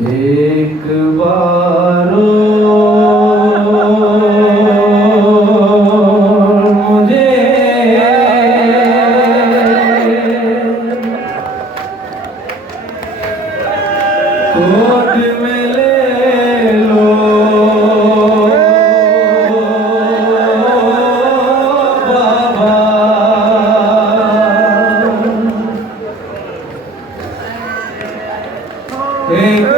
एक बारो मुझे गोद में ले लो बाबा। एक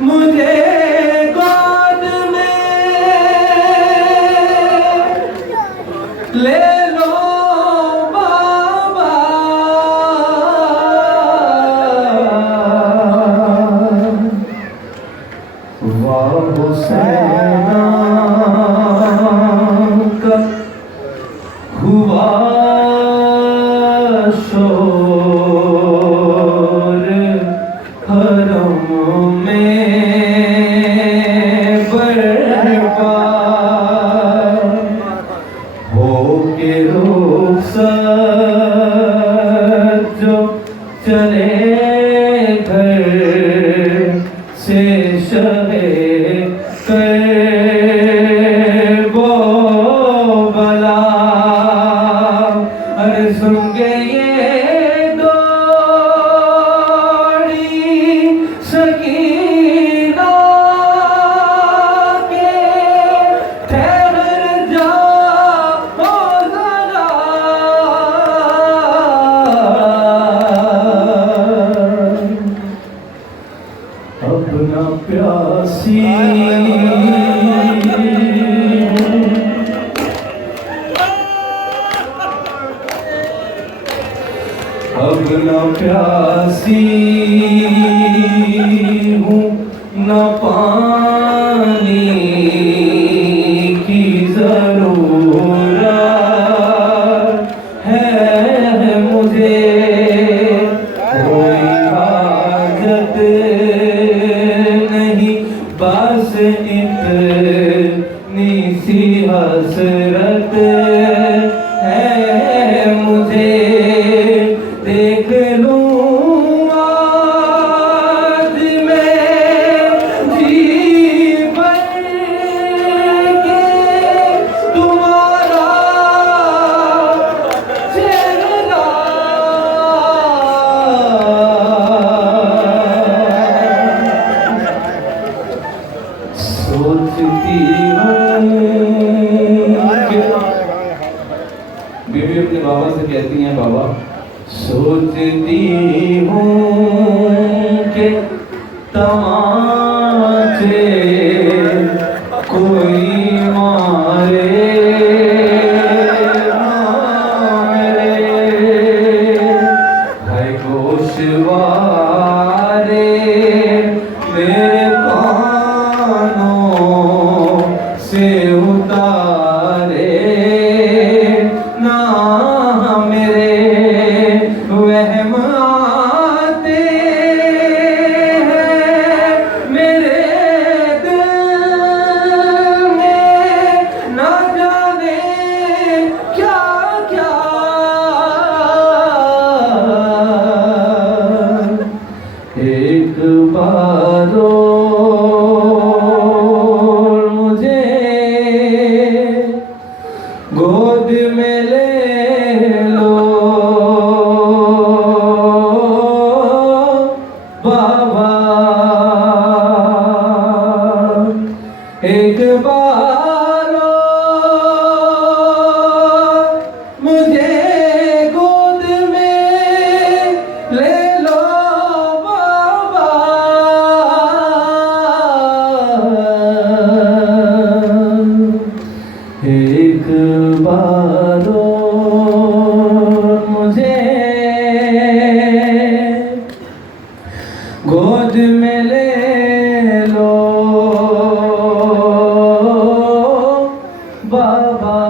मुझे गोद में ले लो बाबा। वाह हुसैना का हुआ शोर हरम में बरपा हो के रुखसत जो चले घर से शहे कर वो बला। अरे सुन के ये दौड़ी सकीना के ठहर जाओ जरा। अपना प्यासी अब न प्यासी हूँ न पानी की जरूरत है मुझे। कोई हाजत नहीं बस इतनी सी हसरत है मुझे। देख लूं आज मैं जी भर के तुम्हारा चेहरा। सोचती हूँ बीवी अपने बाबा से कहती हैं, बाबा सोचती हूँ कि तमाचे कोई मारे मेरे है गोशवारे मेरे कानों से उतारे ना मेरे। वहम आते हैं मेरे दिल में ना जाने क्या क्या। एक बार मुझे गोद में ले लो बाबा। एक बार मुझे गोद में ले लो बाबा। एक बार मुझे गोद में ले लो बाबा।